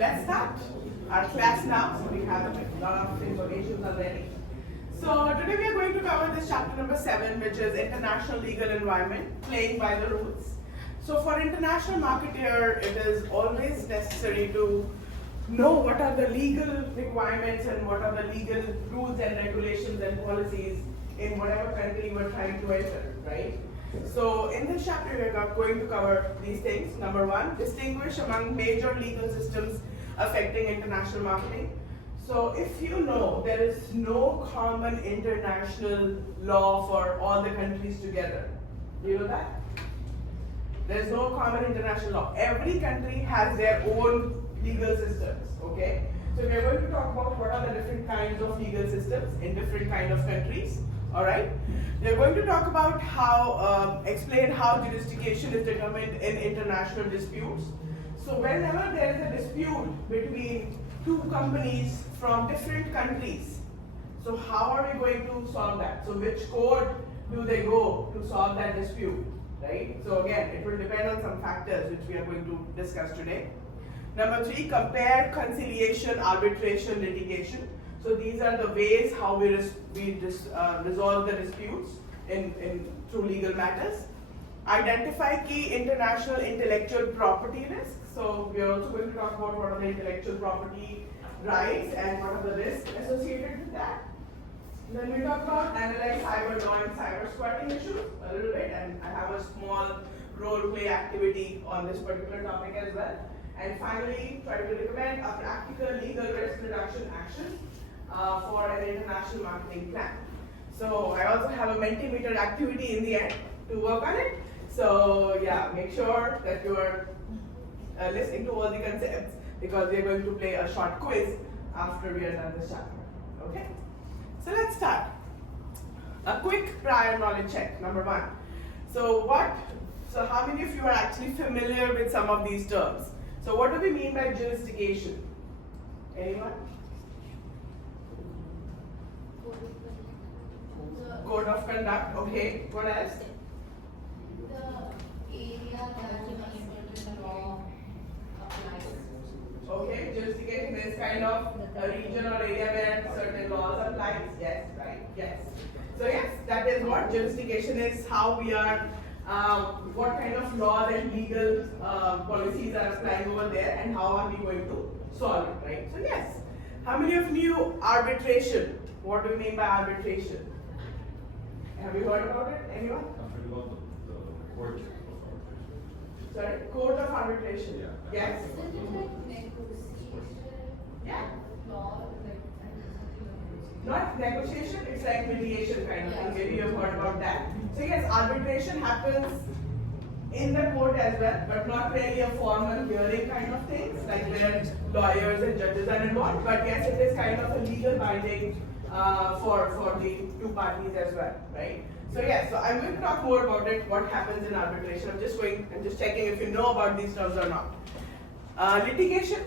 let's start our class now. So we have a lot of information already. So today we are going to cover this chapter number 7, which is International Legal Environment, Playing by the Rules. So for international marketeer, it is always necessary to know what are the legal requirements and what are the legal rules and regulations and policies in whatever country we're trying to enter, right? So in this chapter, we're going to cover these things. Number 1, distinguish among major legal systems affecting international marketing. So if you know there is no common international law for all the countries together, do you know that? There is no common international law. Every country has their own legal systems, okay? So we are going to talk about what are the different kinds of legal systems in different kind of countries, all right? We are going to talk about how, explain how jurisdiction is determined in international disputes. So whenever there is a dispute between two companies from different countries, so how are we going to solve that? So which court do they go to solve that dispute, right? So again, it will depend on some factors which we are going to discuss today. Number 3, compare conciliation, arbitration, litigation. So these are the ways how we resolve the disputes through legal matters. Identify key international intellectual property risks. So we are also going to talk about what are the intellectual property rights and what are the risks associated with that. Then we talk about analyze cyber law and cyber squatting issues a little bit, and I have a small role play activity on this particular topic as well. And finally, try to recommend a practical legal risk reduction action for an international marketing plan. So I also have a Mentimeter activity in the end to work on it. So yeah, make sure that you are listening to all the concepts, because we are going to play a short quiz after we are done this chapter. Okay? So let's start. A quick prior knowledge check, number 1. So how many of you are actually familiar with some of these terms? So what do we mean by jurisdiction? Anyone? Code of conduct, okay. What else? The area that the law applies. Okay, jurisdiction is kind of a region or area where certain laws apply. Yes, right, yes. So yes, that is what jurisdiction is, how we are, what kind of laws and legal policies are applying over there and how are we going to solve it, right? So yes, how many of you arbitration? What do you mean by arbitration? Have you heard about it? Anyone? I'm talking about the court of arbitration. Sorry, court of arbitration. Yeah. Yes. Isn't it like negotiation? Yeah. Law, Not negotiation, it's like mediation kind of thing. Yeah. Maybe you've heard about that. So yes, arbitration happens in the court as well, but not really a formal hearing kind of things, like where lawyers and judges are involved. But yes, it is kind of a legal binding for the two parties as well, right? So yes, so I'm going to talk more about it, what happens in arbitration. I'm just checking if you know about these terms or not. Litigation,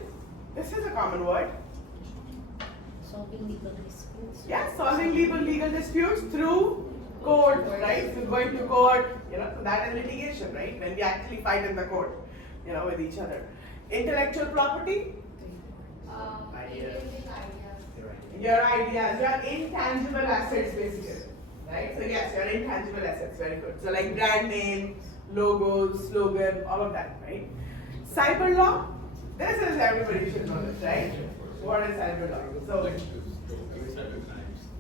this is a common word. Solving legal disputes. Yeah, solving legal disputes through court, right? So going to court, so that is litigation, right? When we actually fight in the court, with each other. Intellectual property, your ideas, your intangible assets basically, right? So yes, your intangible assets, very good. So like brand name, logos, slogan, all of that, right? Cyber law, this is everybody should know this, right? What is cyber law? So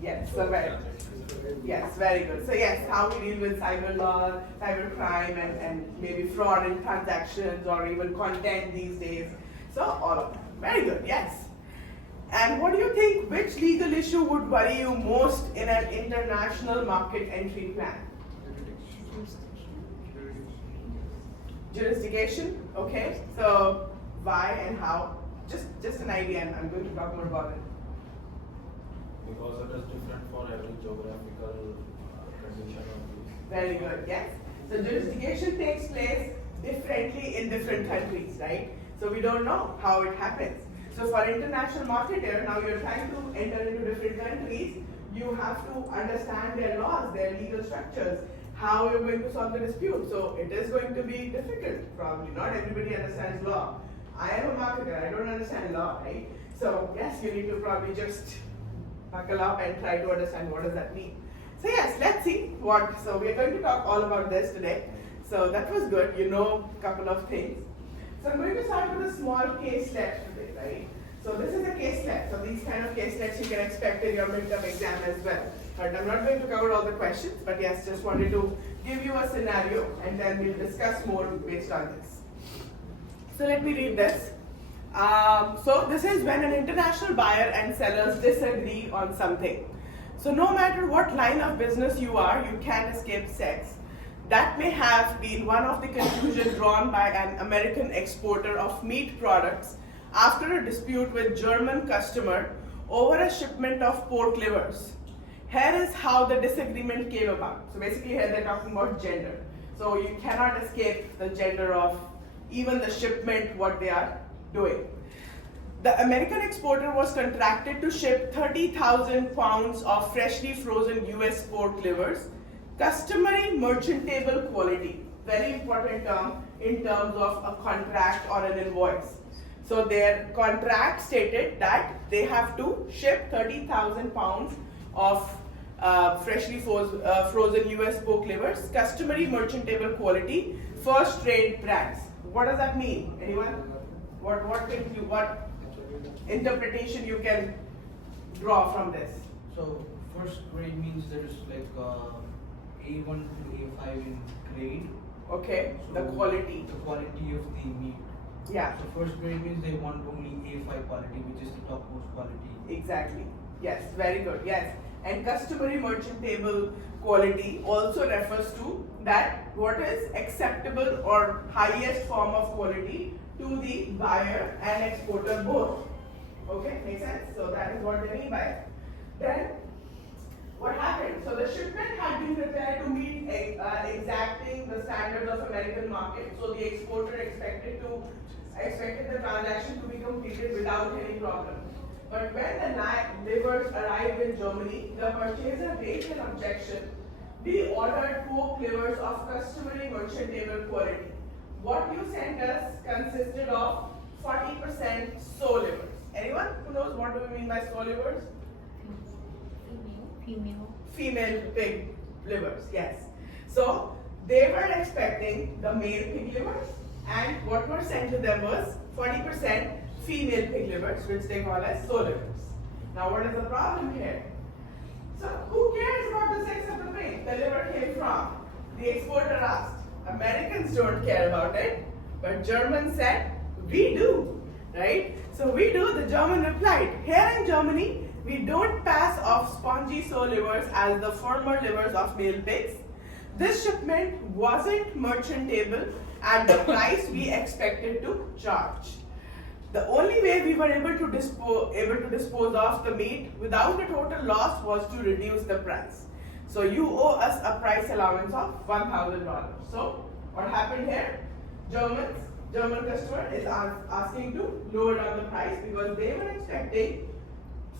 yes, so very good. So yes, how we deal with cyber law, cyber crime, and maybe fraud in transactions or even content these days. So all of that, very good. Yes. And what do you think, which legal issue would worry you most in an international market entry plan? Jurisdiction, okay. So why and how? Just an idea, and I'm going to talk more about it. Because it is different for every geographical condition of this. Very good, yes. So jurisdiction takes place differently in different countries, right? So we don't know how it happens. So for international marketer, now you're trying to enter into different countries, you have to understand their laws, their legal structures, how you're going to solve the dispute. So it is going to be difficult, probably. Not everybody understands law. I am a marketer, I don't understand law, right? So yes, you need to probably just buckle up and try to understand what does that mean. So yes, let's see what, so we're going to talk all about this today. So that was good, you know a couple of things. So I'm going to start with a small caselet today, right? So this is a caselet. So these kind of caselets you can expect in your midterm exam as well. But I'm not going to cover all the questions, but yes, just wanted to give you a scenario and then we'll discuss more based on this. So let me read this. So this is when an international buyer and sellers disagree on something. So no matter what line of business you are, you can't escape sex. That may have been one of the conclusions drawn by an American exporter of meat products after a dispute with German customer over a shipment of pork livers. Here is how the disagreement came about. So basically here they're talking about gender. So you cannot escape the gender of even the shipment, what they are doing. The American exporter was contracted to ship 30,000 pounds of freshly frozen US pork livers, customary merchantable quality, very important term in terms of a contract or an invoice. So their contract stated that they have to ship 30,000 pounds of freshly frozen US pork livers, customary merchantable quality, first rate brands. What does that mean? Anyone? What interpretation you can draw from this? So first grade means there's like A1 to A5 in grade. Okay, So the quality. The quality of the meat. Yeah, So first grade means they want only A5 quality, which is the topmost quality. exactly. Yes, very good. Yes. And customary merchantable quality also refers to that what is acceptable or highest form of quality to the buyer and exporter both. Okay, makes sense? So that is what they mean by it. Then what happened? So the shipment had been prepared to meet exacting the standards of American market. So the exporter expected the transaction to be completed without any problem. But when the livers arrived in Germany, the purchaser raised an objection. We ordered pork livers of customary merchantable quality. What you sent us consisted of 40% sow livers. Anyone who knows what do we mean by sow livers? Female pig livers, yes. So they were expecting the male pig livers, and what were sent to them was 40% female pig livers, which they call as sow livers. Now what is the problem here? So who cares about the sex of the pig the liver came from? The exporter asked. Americans don't care about it, but Germans said, we do, right? So we do, the German replied. Here in Germany, we don't pass off spongy sow livers as the former livers of male pigs. This shipment wasn't merchantable at the price we expected to charge. The only way we were able to dispose of the meat without a total loss was to reduce the price. So you owe us a price allowance of $1,000. So what happened here? German customer is asking to lower down the price because they were expecting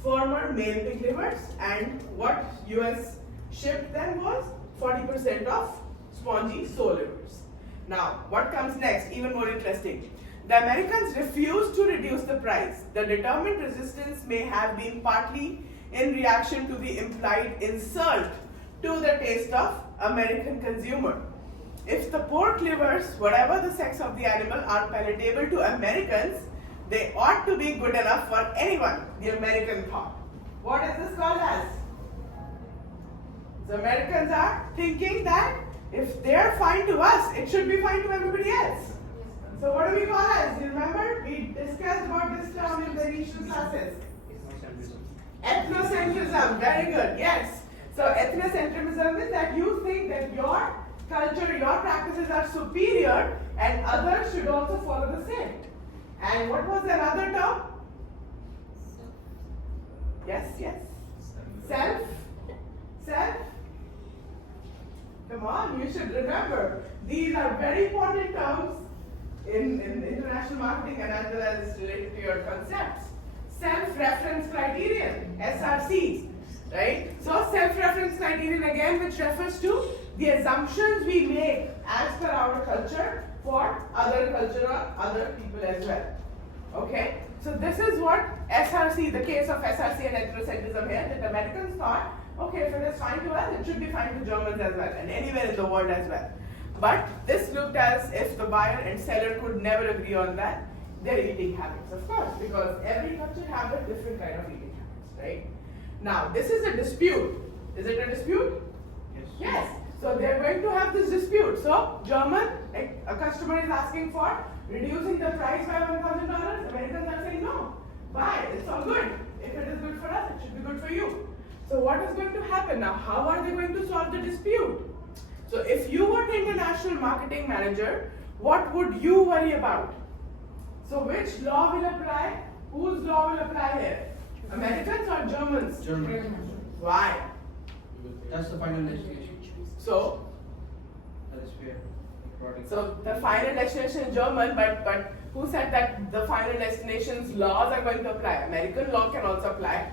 former male pig livers, and what US shipped them was 40% of spongy sow livers. Now, what comes next? Even more interesting. The Americans refused to reduce the price. The determined resistance may have been partly in reaction to the implied insult to the taste of American consumer. If the pork livers, whatever the sex of the animal, are palatable to Americans, they ought to be good enough for anyone, the American thought. What is this called as? The Americans are thinking that if they are fine to us, it should be fine to everybody else. So what do we call as? You remember? We discussed about this term in the initial classes. Ethnocentrism. Very good. Yes. So ethnocentrism is that you think that your culture, your practices are superior and others should also follow the same. And what was another term? Yes, yes. Self. Come on, you should remember. These are very important terms in international marketing and as well as related to your concepts. Self-reference criterion, SRCs, right? So self-reference criterion again, which refers to the assumptions we make as per our culture for other culture or other people as well. Okay, so this is what SRC, the case of SRC and ethnocentrism here, that Americans thought, okay, if it is fine to us, it should be fine to Germans as well, and anywhere in the world as well. But this looked as if the buyer and seller could never agree on that, their eating habits, of course, because every culture have a different kind of eating habits, right? Now, this is a dispute. Is it a dispute? Yes. Yes. So they are going to have this dispute. So German, a customer is asking for reducing the price by $1,000. Americans are saying no. Why? It's all good. If it is good for us, it should be good for you. So what is going to happen now? How are they going to solve the dispute? So if you were the international marketing manager, what would you worry about? So which law will apply? Whose law will apply here? Americans or Germans? German. Why? That's the final destination. So That is fair. Product. So the final destination is German, but who said that the final destination's laws are going to apply? American law can also apply.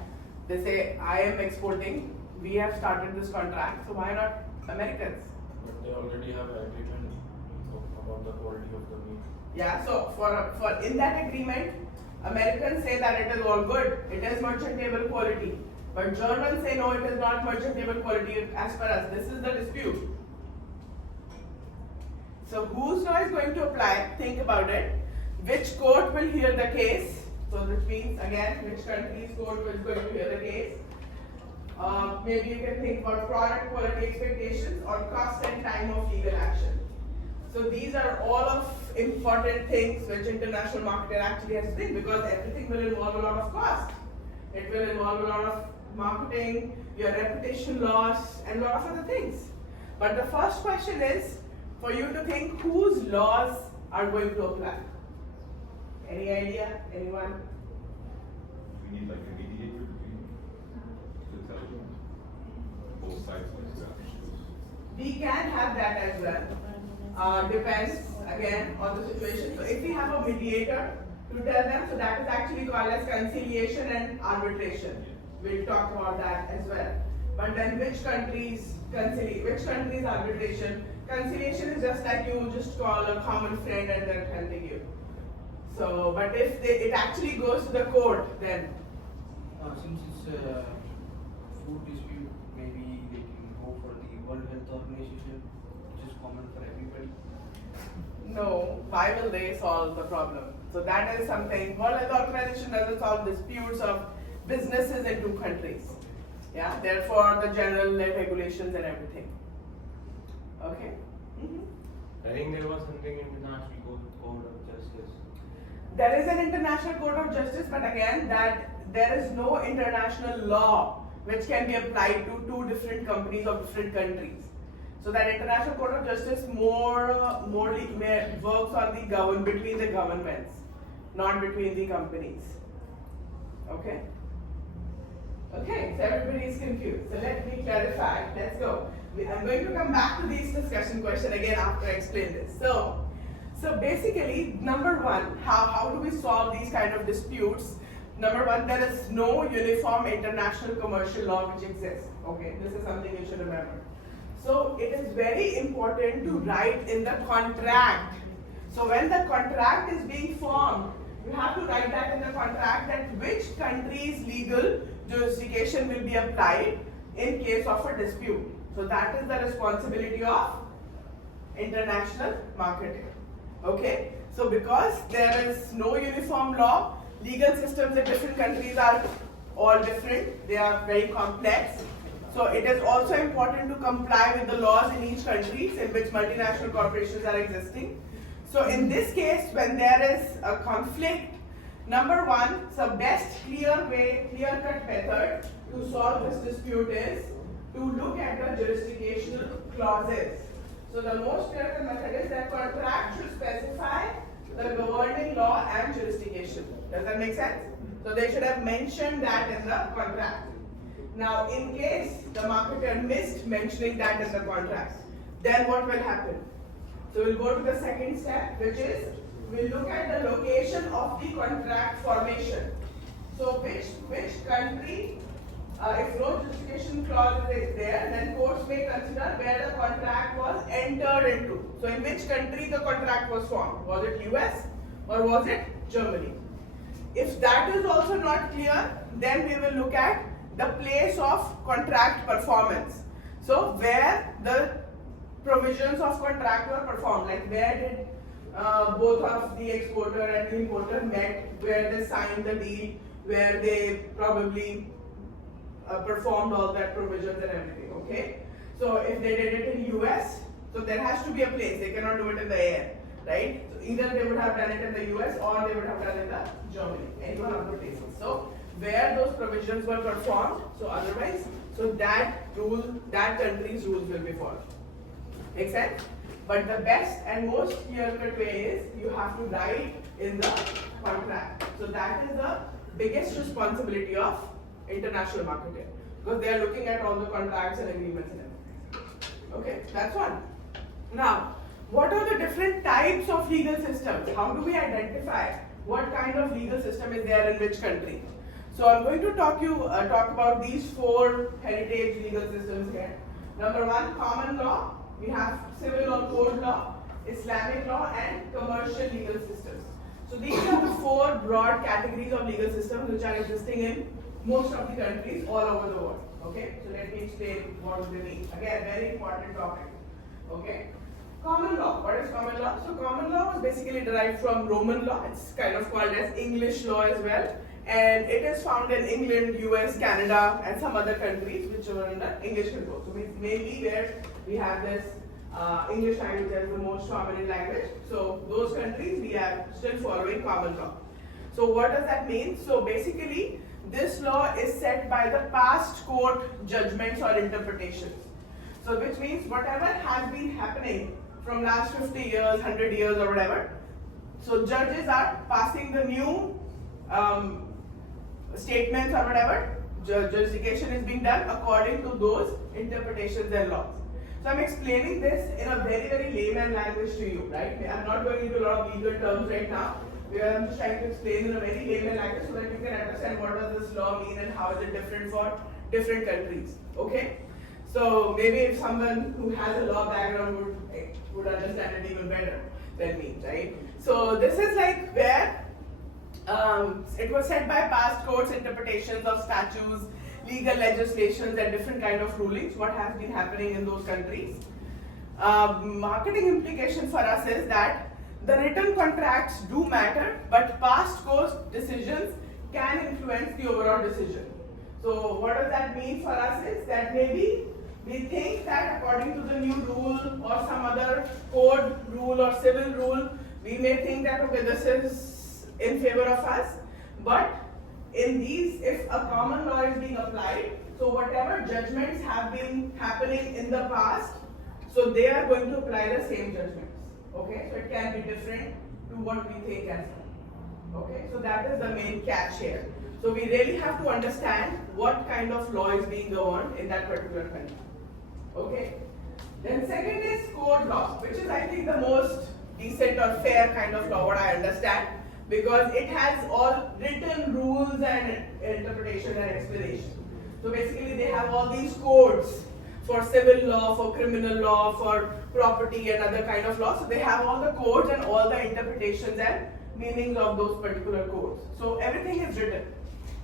They say, I am exporting, we have started this contract, so why not Americans? But they already have an agreement about the quality of the meat. Yeah, so for in that agreement, Americans say that it is all good, it is merchantable quality. But Germans say no, it is not merchantable quality as per us. This is the dispute. So whose law is going to apply? Think about it. Which court will hear the case? So this means again, which country's court is going to hear the case? Maybe you can think about product quality expectations or cost and time of legal action. So these are all of important things which international marketer actually has to think, because everything will involve a lot of cost. It will involve a lot of marketing, your reputation loss, and a lot of other things. But the first question is for you to think whose laws are going to apply. Any idea? Anyone? We need like a mediator between to tell you both sides like that. We can have that as well. Depends again on the situation. So if we have a mediator to tell them, so that is actually called as conciliation and arbitration. We'll talk about that as well. But then which countries arbitration? Conciliation is just like you just call a common friend and they're helping you. So, but if it actually goes to the court, then Since it's a food dispute, maybe they can go for the World Health Organization, which is common for everybody. no, why will they solve the problem? So that is something, World Health Organization doesn't solve disputes of businesses in two countries. Yeah, therefore the general regulations and everything. Okay. I think there was something international code of justice. There is an international code of justice, but again, that there is no international law which can be applied to two different companies of different countries. So that international code of justice more works on between the governments, not between the companies. Okay. Okay, so everybody is confused. So let me clarify. Let's go. I'm going to come back to these discussion questions again after I explain this. So basically, number one, how do we solve these kind of disputes? Number one, there is no uniform international commercial law which exists. Okay, this is something you should remember. So it is very important to write in the contract. So when the contract is being formed, you have to write that in the contract that which country's legal jurisdiction will be applied in case of a dispute. So that is the responsibility of international marketing. Okay, so because there is no uniform law, legal systems in different countries are all different, they are very complex. So it is also important to comply with the laws in each country in which multinational corporations are existing. So in this case, when there is a conflict, number one, so best clear-cut method to solve this dispute is to look at the jurisdictional clauses. So the most clear-cut method is that contract should specify the governing law and jurisdiction. Does that make sense? So they should have mentioned that in the contract. Now, in case the marketer missed mentioning that in the contract, then what will happen? So we'll go to the second step, which is we'll look at the location of the contract formation. So which country, if no justification clause is there, then courts may consider where the contract was entered into. So in which country the contract was formed? Was it US or was it Germany? If that is also not clear, then we will look at the place of contract performance. So where the provisions of contract were performed, like where did both of the exporter and the importer met, where they signed the deal, where they probably performed all that provisions and everything, okay? So if they did it in US, so there has to be a place, they cannot do it in the air, right? So either they would have done it in the US or they would have done it in the Germany, any one of the places. So where those provisions were performed, so otherwise, so that rule, that country's rules will be followed. Make sense? But the best and most clear-cut way is you have to write in the contract. So that is the biggest responsibility of international marketing, because they are looking at all the contracts and agreements and everything. Okay, that's one. Now, what are the different types of legal systems? How do we identify what kind of legal system is there in which country? So I'm going to talk about these four heritage legal systems here. Number one, common law. We have civil or code law, Islamic law, and commercial legal systems. So these are the four broad categories of legal systems which are existing in most of the countries all over the world. Okay, so let me explain what they mean. Again, very important topic. Okay, common law. What is common law? So common law was basically derived from Roman law. It's kind of called as English law as well, and it is found in England, US, Canada, and some other countries which are under English control. So mainly where we have this English language as the most dominant language. So those countries we are still following common law. So what does that mean? So basically, this law is set by the past court judgments or interpretations. So which means whatever has been happening from last 50 years, 100 years or whatever, so judges are passing the new statements or whatever, justification is being done according to those interpretations and laws. So I'm explaining this in a very, very layman language to you, right? I'm not going into a lot of legal terms right now. I'm just trying to explain in a very layman language so that you can understand what does this law mean and how is it different for different countries, okay? So maybe if someone who has a law background would understand it even better than me, right? So this is like where it was set by past courts interpretations of statutes, legal legislations and different kind of rulings, what has been happening in those countries. Marketing implication for us is that the written contracts do matter, but past court decisions can influence the overall decision. So what does that mean for us is that maybe we think that according to the new rule or some other code rule or civil rule, we may think that okay, this is in favor of us, but in these, if a common law is being applied, so whatever judgments have been happening in the past, so they are going to apply the same judgments. Okay, so it can be different to what we think as well. Okay, so that is the main catch here. So we really have to understand what kind of law is being governed in that particular country. Okay, then second is code law, which is I think the most decent or fair kind of law, what I understand, because it has all written rules and interpretation and explanation. So basically they have all these codes for civil law, for criminal law, for property and other kind of law. So they have all the codes and all the interpretations and meanings of those particular codes. So everything is written.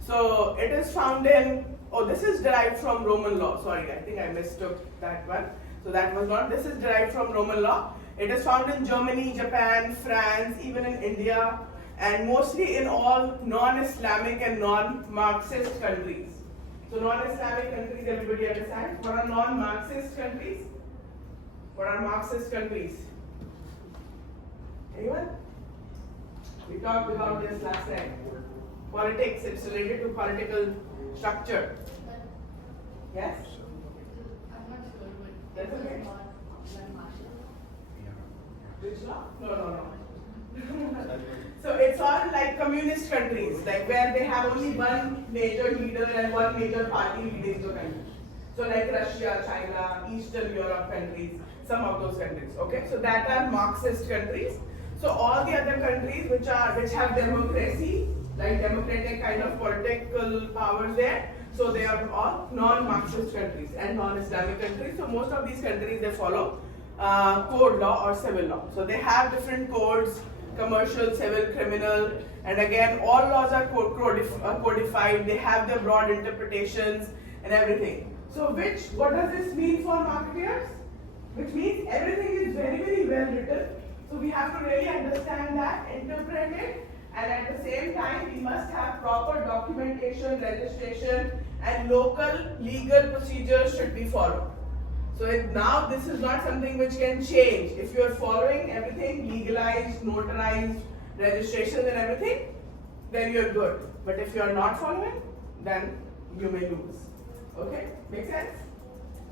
So it is found in, this is derived from Roman law. Sorry, I think I mistook that one. So that was not, this is derived from Roman law. It is found in Germany, Japan, France, even in India, and mostly in all non-Islamic and non-Marxist countries. So non-Islamic countries, everybody understands? What are non-Marxist countries? What are Marxist countries? Anyone? We talked about this last time. Politics, it's related to political structure. Yes? I'm not sure what. That's okay. Which law? No. So it's all like communist countries, like where they have only one major leader and one major party leading the country. So like Russia, China, Eastern Europe countries, some of those countries. Okay, so that are Marxist countries. So all the other countries which have democracy, like democratic kind of political powers there, so they are all non-Marxist countries and non-Islamic countries. So most of these countries they follow code law or civil law. So they have different codes, commercial, civil, criminal, and again, all laws are codified. They have their broad interpretations and everything. So, what does this mean for marketeers? Which means everything is very, very well written. So, we have to really understand that, interpret it, and at the same time, we must have proper documentation, registration, and local legal procedures should be followed. So now this is not something which can change. If you are following everything, legalized, notarized, registrations and everything, then you're good. But if you are not following, then you may lose. Okay? Make sense?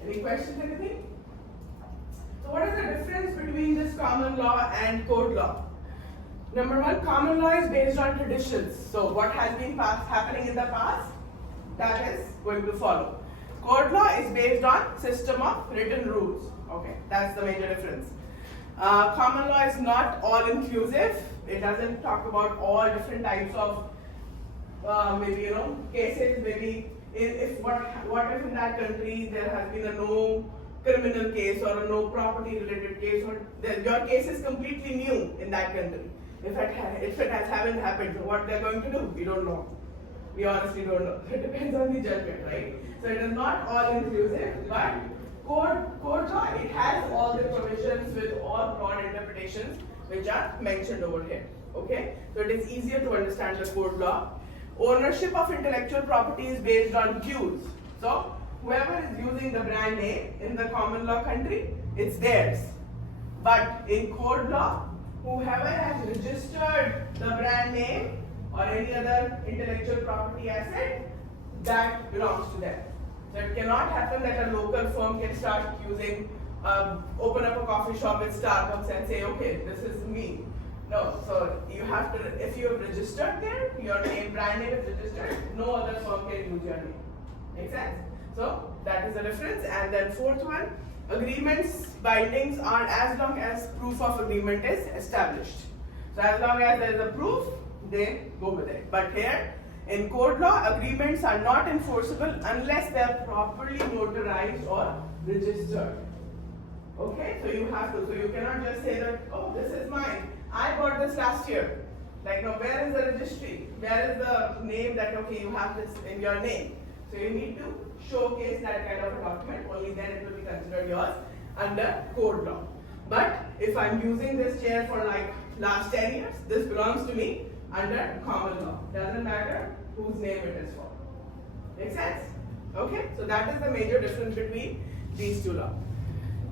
Any questions, anything? So what is the difference between this common law and code law? Number one, common law is based on traditions. So what has been happening in the past, that is going to follow. Code law is based on system of written rules. Okay, that's the major difference. Common law is not all inclusive. It doesn't talk about all different types of maybe cases. Maybe if what if in that country there has been a no criminal case or a no property related case, or your case is completely new in that country. If it haven't happened, so what they're going to do, we don't know. We honestly don't know. It depends on the judgment, right? So it is not all inclusive, but code law, it has all the provisions with all broad interpretations which are mentioned over here. Okay? So it is easier to understand the code law. Ownership of intellectual property is based on cues. So whoever is using the brand name in the common law country, it's theirs. But in code law, whoever has registered the brand name or any other intellectual property asset, that belongs to them. So it cannot happen that a local firm can start using, open up a coffee shop with Starbucks and say, okay, this is me. No, so you have to, if you have registered there, your name, brand name is registered, no other firm can use your name. Make sense? So that is the difference. And then fourth one, agreements, bindings are as long as proof of agreement is established. So as long as there is a proof, they go with it. But here, in code law, agreements are not enforceable unless they are properly notarized or registered. Okay, so you have to, so you cannot just say that, oh, this is mine. I bought this last year. Like, no, where is the registry? Where is the name that, okay, you have this in your name? So you need to showcase that kind of a document, only then it will be considered yours under code law. But if I'm using this chair for like last 10 years, this belongs to me under common law. Doesn't matter whose name it is for. Make sense? Okay, so that is the major difference between these two laws.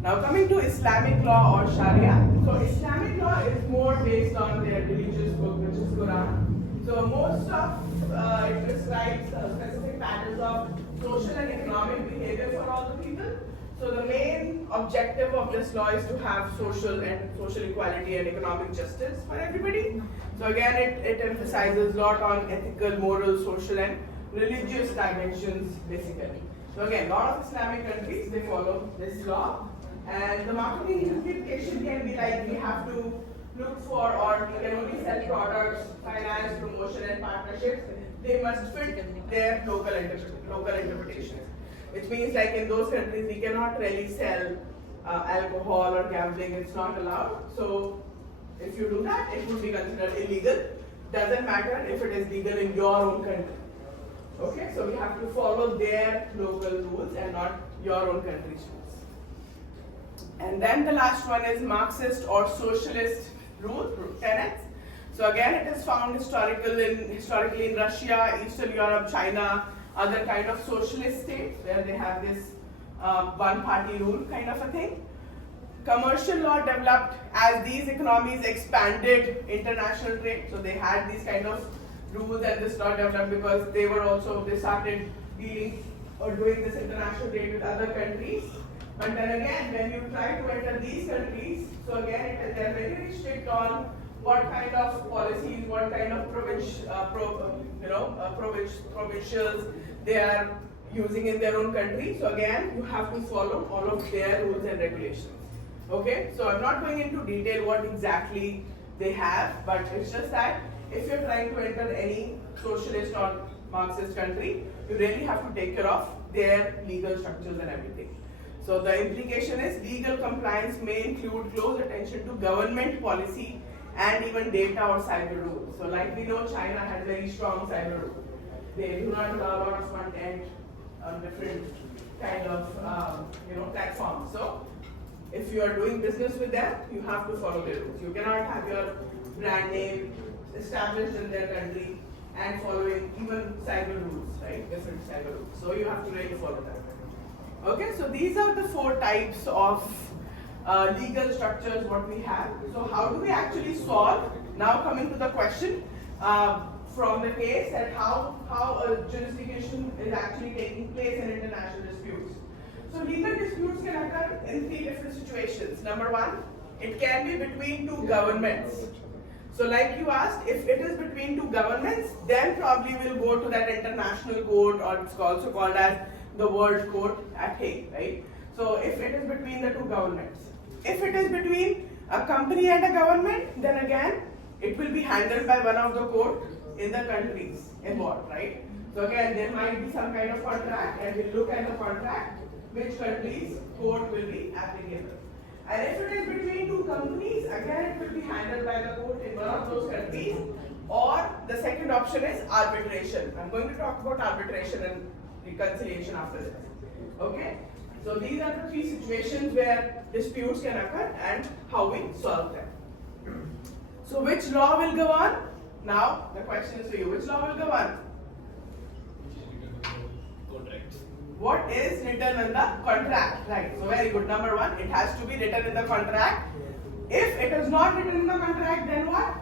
Now coming to Islamic law or Sharia. So Islamic law is more based on their religious book, which is Quran. So most of it describes specific patterns of social and economic behavior for all the people. So the main objective of this law is to have social equality and economic justice for everybody. So again, it emphasizes a lot on ethical, moral, social and religious dimensions basically. So again, a lot of Islamic countries, they follow this law. And the marketing implication can be like we have to look for, or we can only sell products, finance, promotion and partnerships. They must fit their local interpretations. Which means like in those countries we cannot really sell alcohol or gambling, it's not allowed. So if you do that, it would be considered illegal. Doesn't matter if it is legal in your own country. Okay, so we have to follow their local rules and not your own country's rules. And then the last one is Marxist or socialist rule, tenets. So again, it is found historically in Russia, Eastern Europe, China, other kind of socialist states where they have this one-party rule kind of a thing. Commercial law developed as these economies expanded international trade. So they had these kind of rules and this law developed because they started dealing or doing this international trade with other countries. But then again, when you try to enter these countries, so again, they're very strict on what kind of policies, what kind of provincials they are using in their own country. So again, you have to follow all of their rules and regulations. Okay, so I'm not going into detail what exactly they have, but it's just that if you're trying to enter any socialist or Marxist country, you really have to take care of their legal structures and everything. So the implication is legal compliance may include close attention to government policy and even data or cyber rules. So like we know China has very strong cyber rules. They do not allow a lot of content on different kind of platforms. So if you are doing business with them, you have to follow their rules. You cannot have your brand name established in their country and following even cyber rules, right? Different cyber rules. So you have to really follow that. Okay, so these are the 4 types of legal structures what we have. So how do we actually solve? Now coming to the question from the case that how a jurisdiction is actually taking place in international disputes. So legal disputes can occur in 3 different situations. Number 1, it can be between 2 governments. So like you asked, if it is between 2 governments, then probably we'll go to that international court, or it's also called as the World Court at Hague, right? So if it is between the 2 governments. If it is between a company and a government, then again, it will be handled by one of the court in the countries involved, right? So again, there might be some kind of contract, and we'll look at the contract, which country's court will be applicable. And if it is between 2 companies, again, it will be handled by the court in one of those countries, or the second option is arbitration. I'm going to talk about arbitration and reconciliation after this. Okay? So these are the 3 situations where disputes can occur and how we solve them. So which law will go on? Now the question is for you. Which law will go on? Contracts. What is written in the contract? Right. So very good. Number 1, it has to be written in the contract. If it is not written in the contract, then what?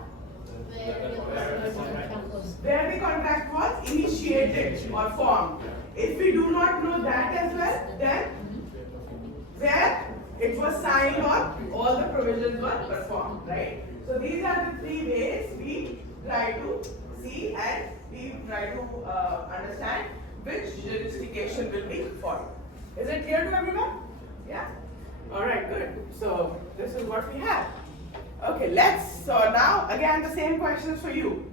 Where the contract was initiated or formed. If we do not know that as well, then where it was signed or all the provisions were performed, right? So these are the 3 ways we try to see and we try to understand which jurisdiction will be followed. Is it clear to everyone? Yeah? Alright, good. So this is what we have. Okay, so now again the same questions for you.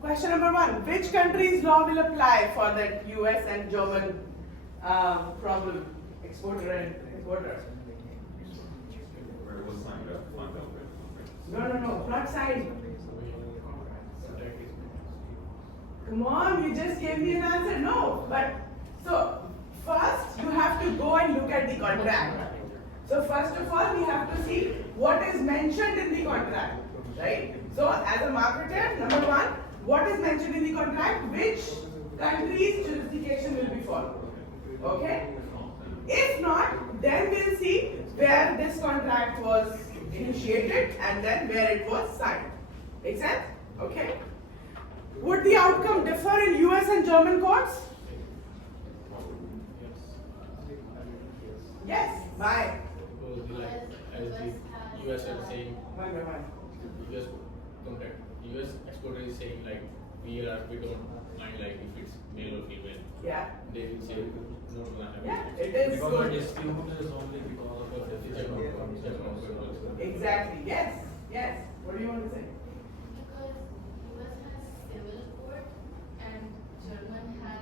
Question number 1, which country's law will apply for that US and German problem, exporter and importer? Where it was signed up, signed up with. No, not signed. Come on, you just gave me an answer. No, but so first you have to go and look at the contract. So first of all, we have to see what is mentioned in the contract, right? So as a marketer, number 1, what is mentioned in the contract? Which country's jurisdiction will be followed? Okay? If not, then we'll see where this contract was initiated and then where it was signed. Make sense? Okay? Would the outcome differ in US and German courts? Yes. Why? Because like as the US are saying, US contract, US exporter is saying like we don't mind like if it's male or female. Yeah. They will say no to that. Yeah, it is because good. the dispute is only because of the decision of Exactly. Yes. Yes. What do you want to say? Because US has civil court and German has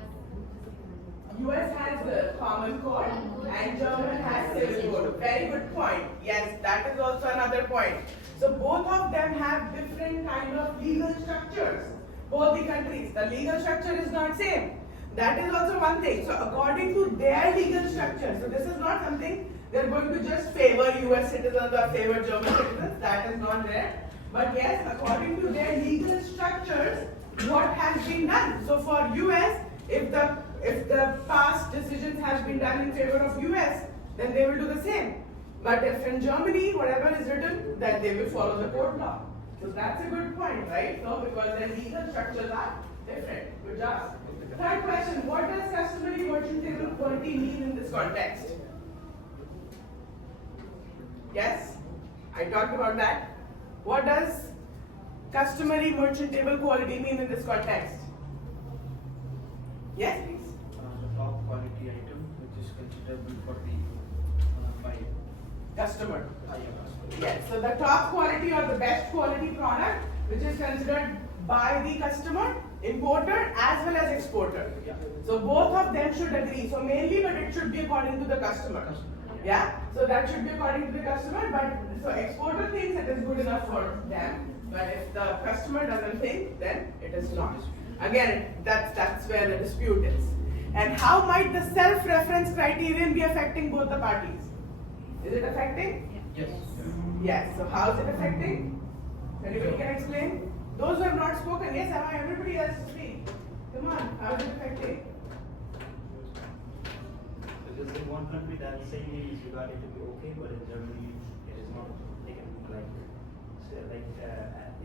US has the common court and German has civil court. Very good point. Yes, that is also another point. So both of them have different kind of legal structures. Both the countries. The legal structure is not same. That is also one thing. So according to their legal structure, so this is not something they're going to just favor US citizens or favor German citizens. That is not there. But yes, according to their legal structures, what has been done. So for US, if the past decisions has been done in favor of US, then they will do the same. But if in Germany, whatever is written, then they will follow the court law. So that's a good point, right? So because their legal structures are different. Good job. Third question, what does customary merchantable quality mean in this context? Yes? I talked about that. What does customary merchantable quality mean in this context? Yes, please. Top quality item which is considered good for the by Customer. higher customer. Yes, so the top quality or the best quality product which is considered by the customer, importer as well as exporter. Yeah. So both of them should agree. So mainly, but it should be according to the customer. Yeah. So that should be according to the customer. But so exporter thinks it is good enough for them, but customer doesn't think, then it is not. Again, that's where the dispute is. And how might the self-reference criterion be affecting both the parties? Is it affecting? Yes. Yes. So how is it affecting? Anybody can explain? Those who have not spoken, yes, I want everybody else to speak. Come on, how is it affecting? Because in one country that same name is regarded to be okay, but in Germany it is not taken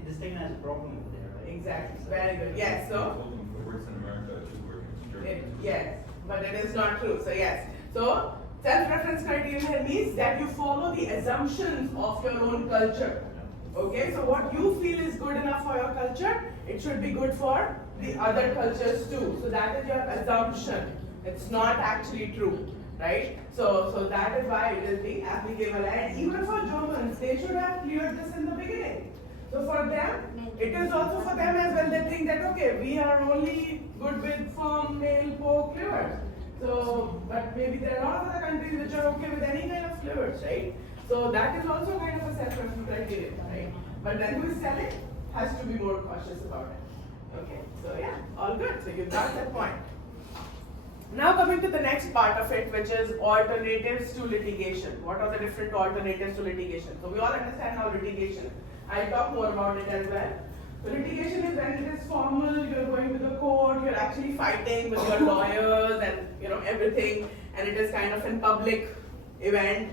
it is taken as a problem over there, right? Exactly. Very good. Yes. So. It works in America, it should work in Germany. Yes, but it is not true. So yes. So self-reference criterion means that you follow the assumptions of your own culture. Okay, so what you feel is good enough for your culture, it should be good for the other cultures too. So that is your assumption. It's not actually true, right? So that is why it is being applicable. And even for Germans, they should have cleared this in the beginning. So for them, it is also for them as well. They think that okay, we are only good with firm male poke livers. So, but maybe there are a lot of other countries which are okay with any kind of livers, right? So that is also kind of a self-reference criteria, right? But then who is selling has to be more cautious about it. Okay, so yeah, all good. So you got that point. Now coming to the next part of it, which is alternatives to litigation. What are the different alternatives to litigation? So we all understand now litigation. I'll talk more about it as well. So litigation is when it is formal, you're going to the court, you're actually fighting with your lawyers and everything, and it is kind of in public event.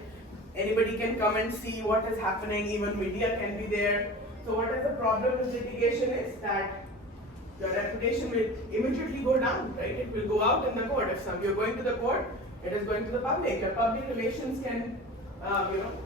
Anybody can come and see what is happening, even media can be there. So what is the problem with litigation is that your reputation will immediately go down, right? It will go out in the court. If you're going to the court, it is going to the public. Your public relations can,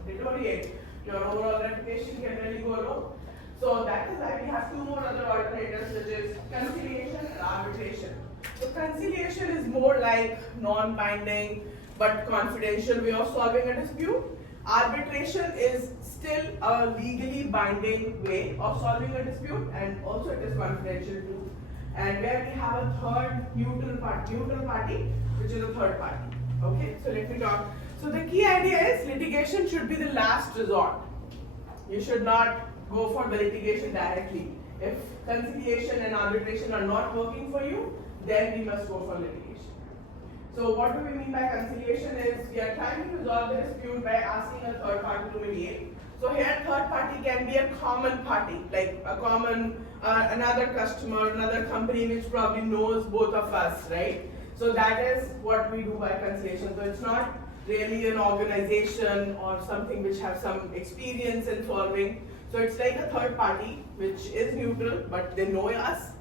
deteriorate. Your overall reputation can really go low. So that is why we have two more other alternatives, which is conciliation and arbitration. So conciliation is more like non-binding but confidential way of solving a dispute. Arbitration is still a legally binding way of solving a dispute, and also it is confidential too. And where we have a third neutral party, which is a third party. Okay, so let me talk. So the key idea is litigation should be the last resort. You should not go for the litigation directly. If conciliation and arbitration are not working for you, then we must go for litigation. So what do we mean by conciliation is we are trying to resolve the dispute by asking a third party to mediate. So here third party can be a common party, like a common, another customer, another company which probably knows both of us, right? So that is what we do by conciliation. So it's not really an organization or something which has some experience in solving. So it's like a third party which is neutral, but they know us.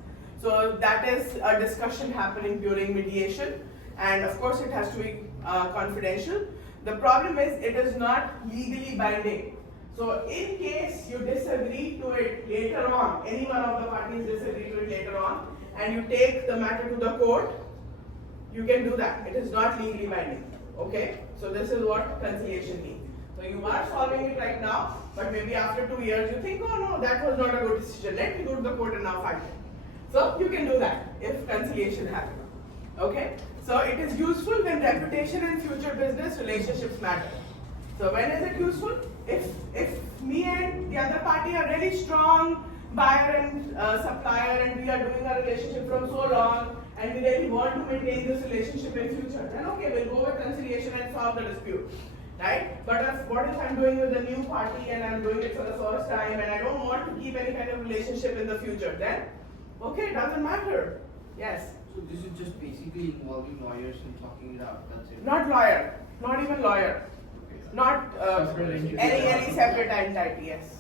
So that is a discussion happening during mediation. And of course it has to be confidential. The problem is it is not legally binding. So in case you disagree to it later on, any one of the parties disagree to it later on, and you take the matter to the court, you can do that. It is not legally binding. Okay? So this is what conciliation means. So you are solving it right now, but maybe after 2 years you think, oh no, that was not a good decision. Let me go to the court and now fight it. So you can do that if conciliation happens. Okay? So it is useful when reputation and future business relationships matter. So when is it useful? If me and the other party are really strong buyer and supplier, and we are doing a relationship from so long, and we really want to maintain this relationship in future, then okay, we'll go with conciliation and solve the dispute, right? But what if I'm doing with a new party and I'm doing it for the first time and I don't want to keep any kind of relationship in the future, then okay, it doesn't matter. Yes. So this is just basically involving lawyers and talking it out. That's it. Not lawyer, not even lawyer, not Separate entity. any separate entity. Yes.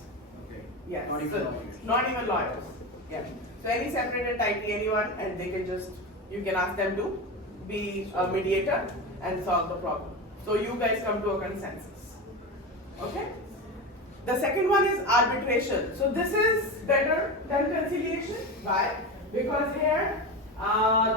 Okay. Yes. Not even So, lawyers. not even lawyers. Yeah. So any separate entity, anyone, and they can just, you can ask them to be a mediator and solve the problem. So you guys come to a consensus. Okay? The second one is arbitration. So this is better than conciliation. Why? Because here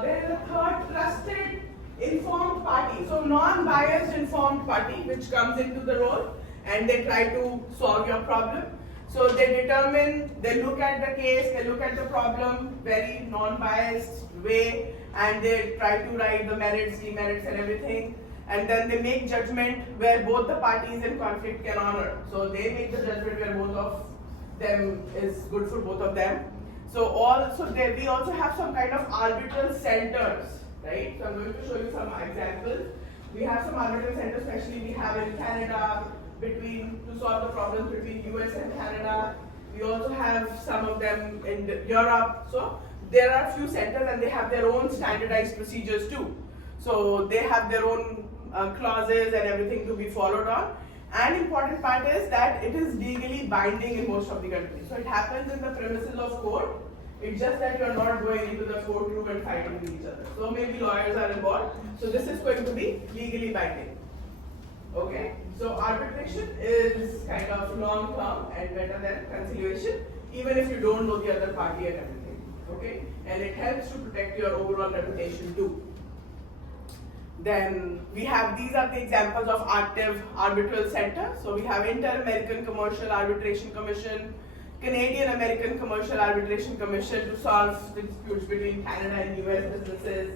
there is a third trusted informed party. So non-biased informed party which comes into the role, and they try to solve your problem. So they determine, they look at the case, they look at the problem very non-biased way, and they try to write the merits, demerits and everything. And then they make judgment where both the parties in conflict can honor. So they make the judgment where both of them is good for both of them. We also have some kind of arbitral centers, right? So I'm going to show you some examples. We have some arbitral centers, especially we have in Canada, to solve the problems between US and Canada. We also have some of them in Europe. So there are a few centers and they have their own standardized procedures too. So they have their own clauses and everything to be followed on. And important part is that it is legally binding in most of the countries. So it happens in the premises of court. It's just that you're not going into the courtroom and fighting with each other. So maybe lawyers are involved. So this is going to be legally binding. Okay? So arbitration is kind of long term and better than conciliation, even if you don't know the other party and everything. Okay? And it helps to protect your overall reputation too. Then these are the examples of active arbitral centers. So we have Inter-American Commercial Arbitration Commission, Canadian American Commercial Arbitration Commission to solve the disputes between Canada and US businesses.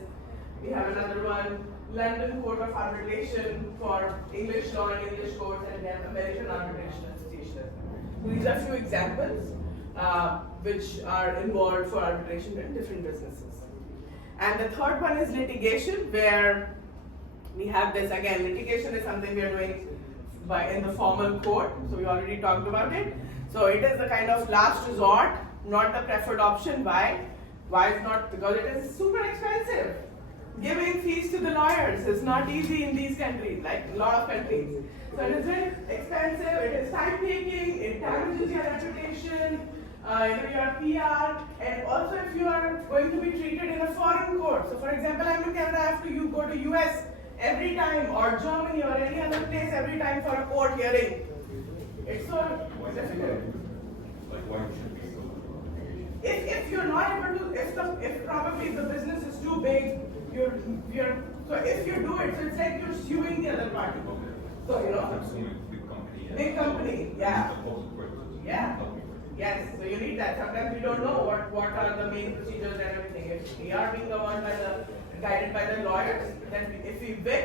We have another one, London Court of Arbitration for English law and English courts, and then American Arbitration Association. These are few examples which are involved for arbitration in different businesses. And the third one is litigation, where we have this again. Litigation is something we are doing in the formal court, so we already talked about it. So it is the kind of last resort, not the preferred option. Why? Why it's not? Because it is super expensive. Giving fees to the lawyers is not easy in these countries, like a lot of countries. So it is very expensive, it is time-taking, it damages your reputation, your PR, and also if you are going to be treated in a foreign court. So for example, I'm in Canada, I have to go to US every time, or Germany or any other place every time for a court hearing. It's so difficult. Like why should we go to If you're not able to, if probably the business is too big, so if you do it, so it's like you're suing the other party. So I'm assuming big company. Big company, yeah. Opposite questions. Yeah. Help me with it. Yes, so you need that. Sometimes we don't know what are the main procedures and everything. If we are being guided by the lawyers, then if we win,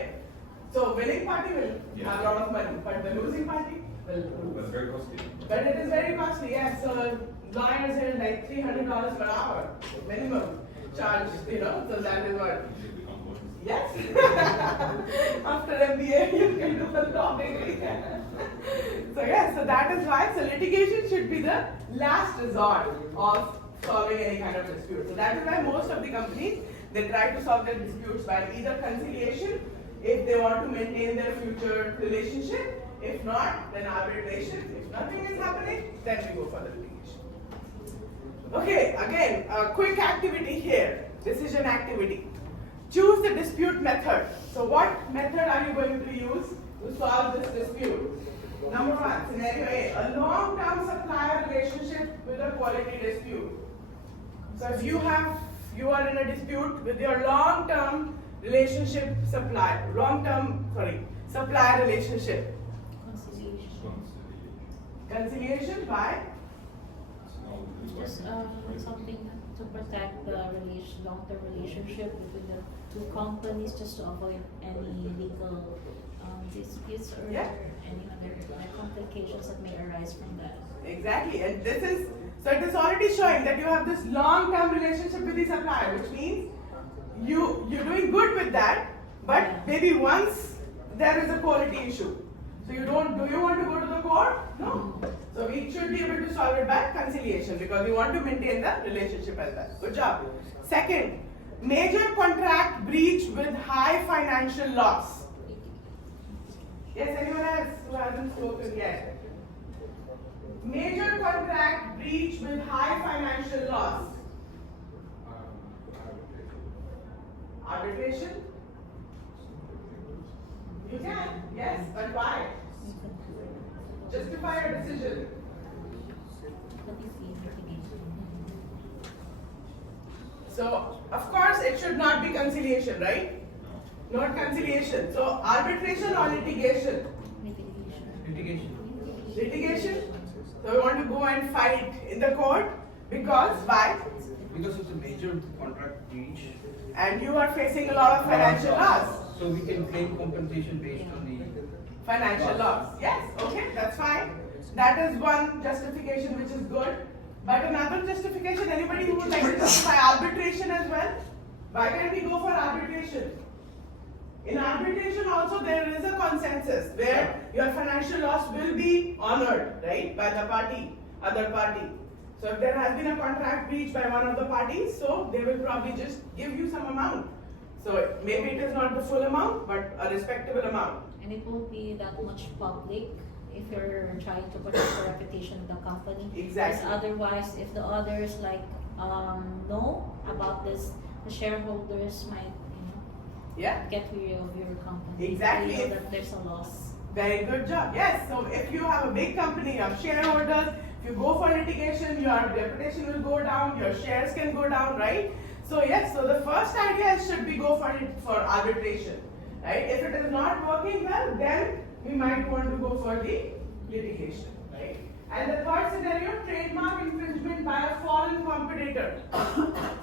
so winning party will have a lot of money, but the losing party will lose. That's very costly. But it is very costly, yes. So lawyers are like $300 per hour minimum charge, so that is what. You should become lawyers. Yes. After MBA, you can do a law degree. So yes, so that is why. So litigation should be the last resort of solving any kind of dispute. So that is why most of the companies, they try to solve their disputes by either conciliation, if they want to maintain their future relationship. If not, then arbitration. If nothing is happening, then we go for the litigation. Okay, again, a quick activity here. Decision activity. Choose the dispute method. So what method are you going to use to solve this dispute? Number one, scenario A, a long-term supplier relationship with a quality dispute. So if you are in a dispute with your long-term supplier relationship. Conciliation by? Just something to protect the long-term relationship between the two companies, just to avoid any legal disputes or any other complications that may arise from that. Exactly, and it is already showing that you have this long-term relationship with the supplier, which means you're doing good with that, but maybe once there is a quality issue. So do you want to go to the court? No. So we should be able to solve it by conciliation because we want to maintain the relationship as well. Good job. Second, major contract breach with high financial loss. Yes, anyone else who hasn't spoken yet? Major contract breach with high financial loss. Arbitration? You can, yes, but why? Justify your decision. So, of course, it should not be conciliation, right? Not conciliation. So, arbitration or litigation? Litigation. Litigation? So, we want to go and fight in the court because why? Because it's a major contract breach. And you are facing a lot of financial loss. So we can claim compensation based on the Financial loss. Yes, okay, that's fine. That is one justification which is good. But another justification, anybody who would like to justify arbitration as well? Why can't we go for arbitration? In arbitration also there is a consensus where your financial loss will be honored, right, by the other party. So if there has been a contract breach by one of the parties, so they will probably just give you some amount. So maybe it is not the full amount, but a respectable amount. And it won't be that much public if you're trying to protect the reputation of the company. Exactly. Because otherwise, if the others know about this, the shareholders might Yeah. get weary of your company. Exactly. They know that there's a loss. Very good job. Yes. So if you have a big company, you have shareholders, if you go for litigation, your reputation will go down, your shares can go down, right? So yes, so the first idea should be go for arbitration, right? If it is not working well, then we might want to go for the litigation, right? And the third scenario, trademark infringement by a foreign competitor.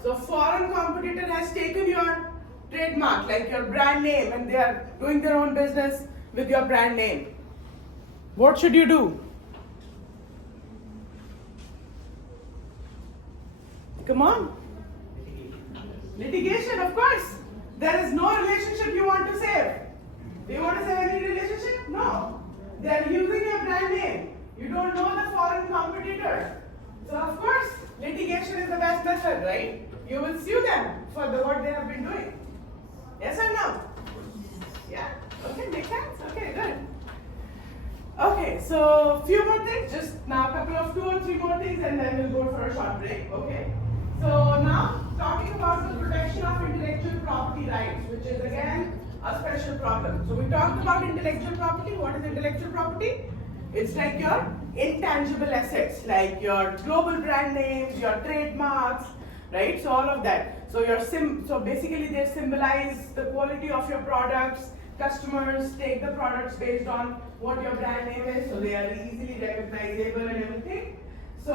So foreign competitor has taken your trademark, like your brand name, and they are doing their own business with your brand name. What should you do? Come on. Litigation, of course. There is no relationship you want to save. Do you want to save any relationship? No. They are using your brand name. You don't know the foreign competitor. So of course, litigation is the best method, right? You will sue them for what they have been doing. Yes or no? Yeah? Okay, makes sense? Okay, good. Okay, so few more things, just now a couple of 2 or 3 more things and then we'll go for a short break, okay? So now, talking about the protection of intellectual property rights, which is again a special problem. So we talked about intellectual property. What is intellectual property? It's like your intangible assets, like your global brand names, your trademarks, right? So all of that. So so basically they symbolize the quality of your products. Customers take the products based on what your brand name is, so they are easily recognizable and everything. So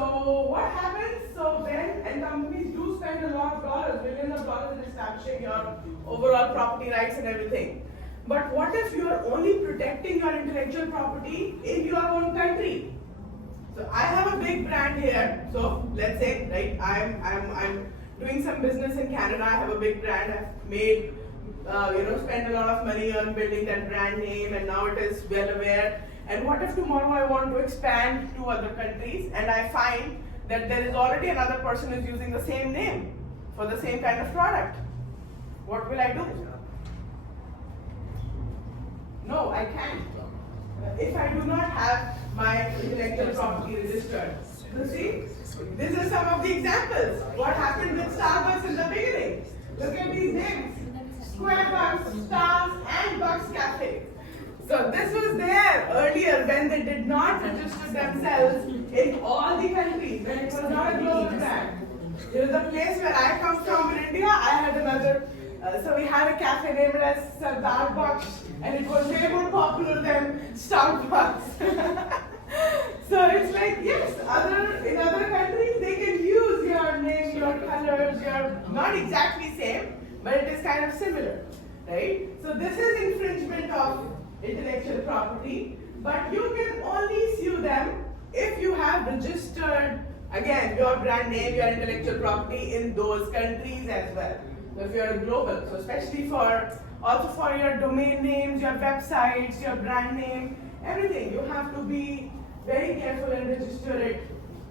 what happens? So and companies do spend a lot of dollars, millions of dollars in establishing your overall property rights and everything. But what if you are only protecting your intellectual property in your own country? So I have a big brand here. So let's say, right, I'm doing some business in Canada. I have a big brand. I've made, spend a lot of money on building that brand name, and now it is well aware. And what if tomorrow I want to expand to other countries and I find that there is already another person who's using the same name for the same kind of product? What will I do? No, I can't. If I do not have my intellectual property registered. You see, these are some of the examples. What happened with Starbucks in the beginning? Look at these names. Squarebucks, Stars, and Bucks Cafe. So this was there earlier when they did not register themselves in all the countries, when it was not a global brand. There was a place where I come from in India. I had another, so we had a cafe named as Starbucks, and it was way more popular than Starbucks. So it's like, yes, in other countries they can use your name, your colors, not exactly same, but it is kind of similar, right? So this is infringement of intellectual property, but you can only sue them if you have registered, again, your brand name, your intellectual property in those countries as well. So if you're global, so especially also for your domain names, your websites, your brand name, everything, you have to be very careful and register it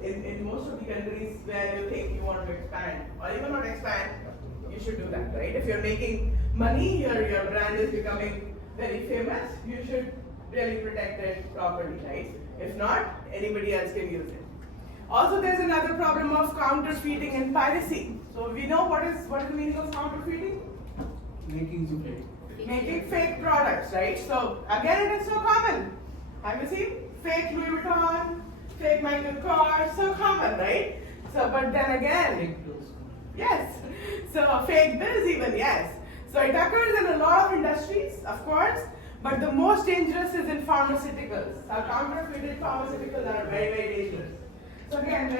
in most of the countries where you think you want to expand, or even not expand, you should do that, right? If you're making money, your brand is becoming very famous, you should really protect it properly, right? If not, anybody else can use it. Also, there's another problem of counterfeiting and piracy. So we know what is the meaning of counterfeiting? Making fake products, right? So again, it is so common. Have you seen fake Louis Vuitton, fake Michael Kors? So common, right? So, but then again, Fake bills. yes. So fake bills even, yes. So it occurs in a lot of industries, of course, but the most dangerous is in pharmaceuticals. Counterfeited pharmaceuticals are very, very dangerous. So again,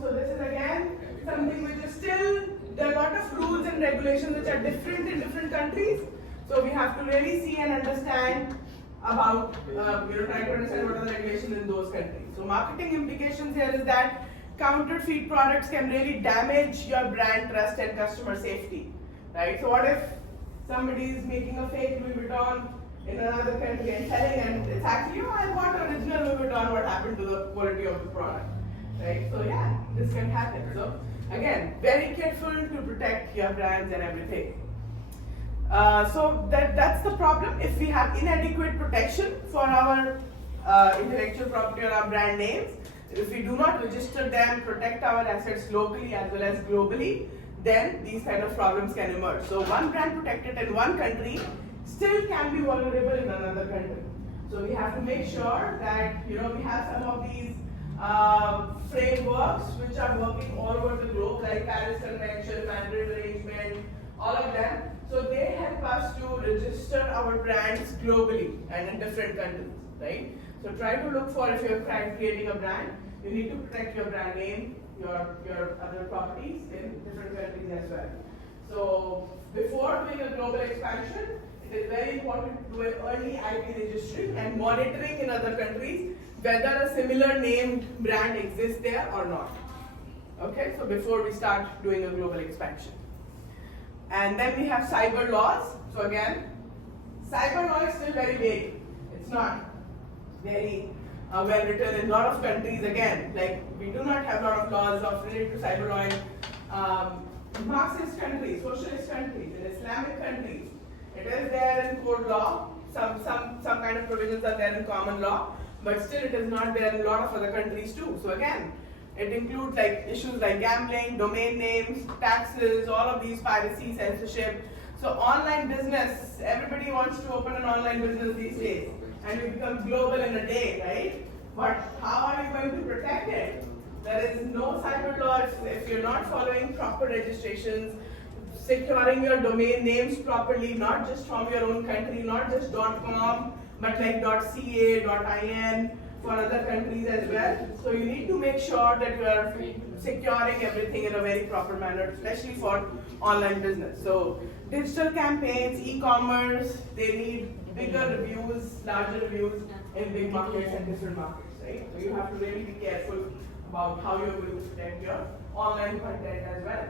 so this is again something which is still, there are a lot of rules and regulations which are different in different countries. So we have to really see and understand about, trying to understand what are the regulations in those countries. So marketing implications here is that counterfeit products can really damage your brand trust and customer safety, right? So what if somebody is making a fake Louis Vuitton in another country and selling, and it's actually, oh, I bought original Louis Vuitton, what happened to the quality of the product, right? So yeah, this can happen. So again, very careful to protect your brands and everything. So that's the problem. If we have inadequate protection for our intellectual property or our brand names, if we do not register them, protect our assets locally as well as globally, then these kind of problems can emerge. So one brand protected in one country still can be vulnerable in another country. So we have to make sure that we have some of these frameworks which are working all over the globe, like Paris Convention, Madrid Arrangement, all of them. So they help us to register our brands globally and in different countries, right? So try to look for, if you're creating a brand, you need to protect your brand name, your other properties in different countries as well. So before doing a global expansion, it is very important to do an early IP registering and monitoring in other countries whether a similar named brand exists there or not. Okay, so before we start doing a global expansion. And then we have cyber laws. So again, cyber law is still very vague. It's not very well written in a lot of countries. Again, like we do not have a lot of laws of related to cyber law in Marxist countries, socialist countries, in Islamic countries. It is there in code law. Some kind of provisions are there in common law, but still it is not there in a lot of other countries too. So again, it includes like issues like gambling, domain names, taxes, all of these, piracy, censorship. So online business, everybody wants to open an online business these days, and you become global in a day, right? But how are you going to protect it? There is no cyber law if you're not following proper registrations, securing your domain names properly, not just from your own country, not just .com, but like .ca, .in for other countries as well. So you need to make sure that you are securing everything in a very proper manner, especially for online business. So digital campaigns, e-commerce, they need bigger reviews, larger reviews in big markets and different markets, right? So you have to really be careful about how you're going to protect your online content as well.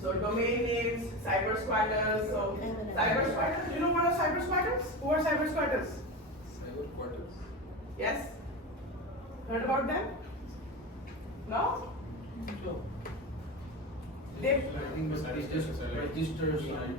So domain names, cyber squatters. So cyber squatters, you know what are cyber squatters? Who are cyber squatters? Cyber squatters. Yes? Heard about them? No? So, They, I think they just registers and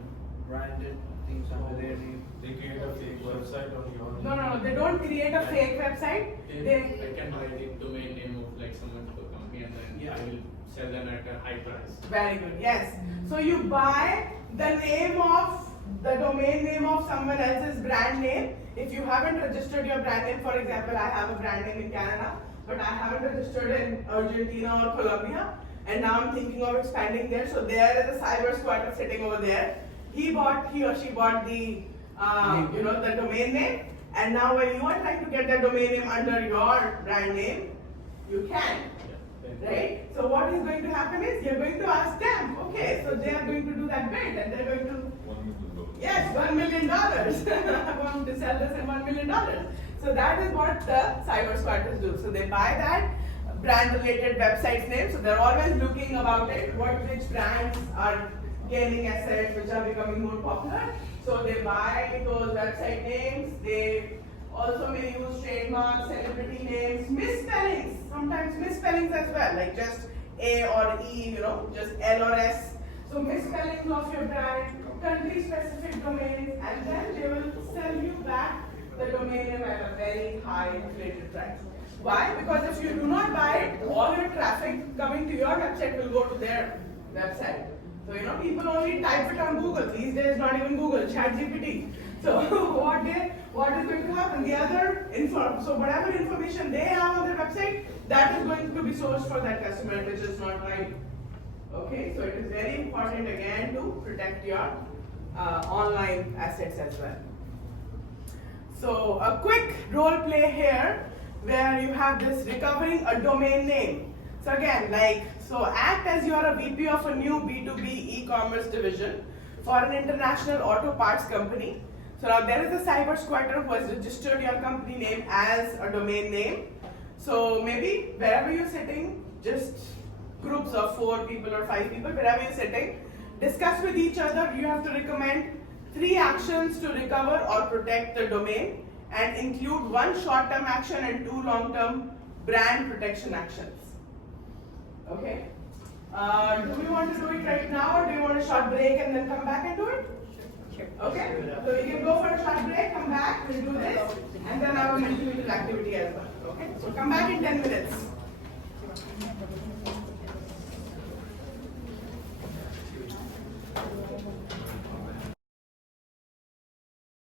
branded things under their name. They create a fake website on your no, they don't create a fake website. I can buy the domain name of like someone's company and then I will sell them at a high price. Very good, yes. So you buy the name of, the domain name of someone else's brand name. If you haven't registered your brand name, for example, I have a brand name in Canada, but I haven't registered in Argentina or Colombia, and now I'm thinking of expanding there. So there is a cyber squatter sitting over there. He or she bought the, the domain name, and now when you are trying to get that domain name under your brand name, you can. Right? So what is going to happen is you're going to ask them, okay, so they are going to do that bid and they're going to, yes, $1 million. I'm going to sell this at $1 million. So that is what the cyber squatters do. So they buy that brand related website's name. So they're always looking about it, which brands are gaining assets, which are becoming more popular. So they buy those website names. They also may use trademarks, celebrity names, misspellings, sometimes misspellings as well, like just A or E, just L or S. So misspellings of your brand, country-specific domains, and then they will sell you back the domain name at a very high inflated price. Why? Because if you do not buy it, all your traffic coming to your website will go to their website. So people only type it on Google. These days, not even Google, ChatGPT. So what is going to happen? The other so whatever information they have on their website, that is going to be sourced for that customer, which is not right. Okay, so it is very important again to protect your online assets as well. So a quick role play here, where you have this recovering a domain name. So again, act as you are a VP of a new B2B e-commerce division for an international auto parts company. So now there is a cyber squatter who has registered your company name as a domain name. So maybe wherever you're sitting, just groups of 4 people or 5 people, wherever you're sitting, discuss with each other. You have to recommend 3 actions to recover or protect the domain and include 1 short-term action and 2 long-term brand protection actions. Okay? Do we want to do it right now, or do you want a short break and then come back and do it? Sure. Okay? So we can go for a short break, come back, we'll do this, and then our mental activity as well. Okay? So come back in 10 minutes.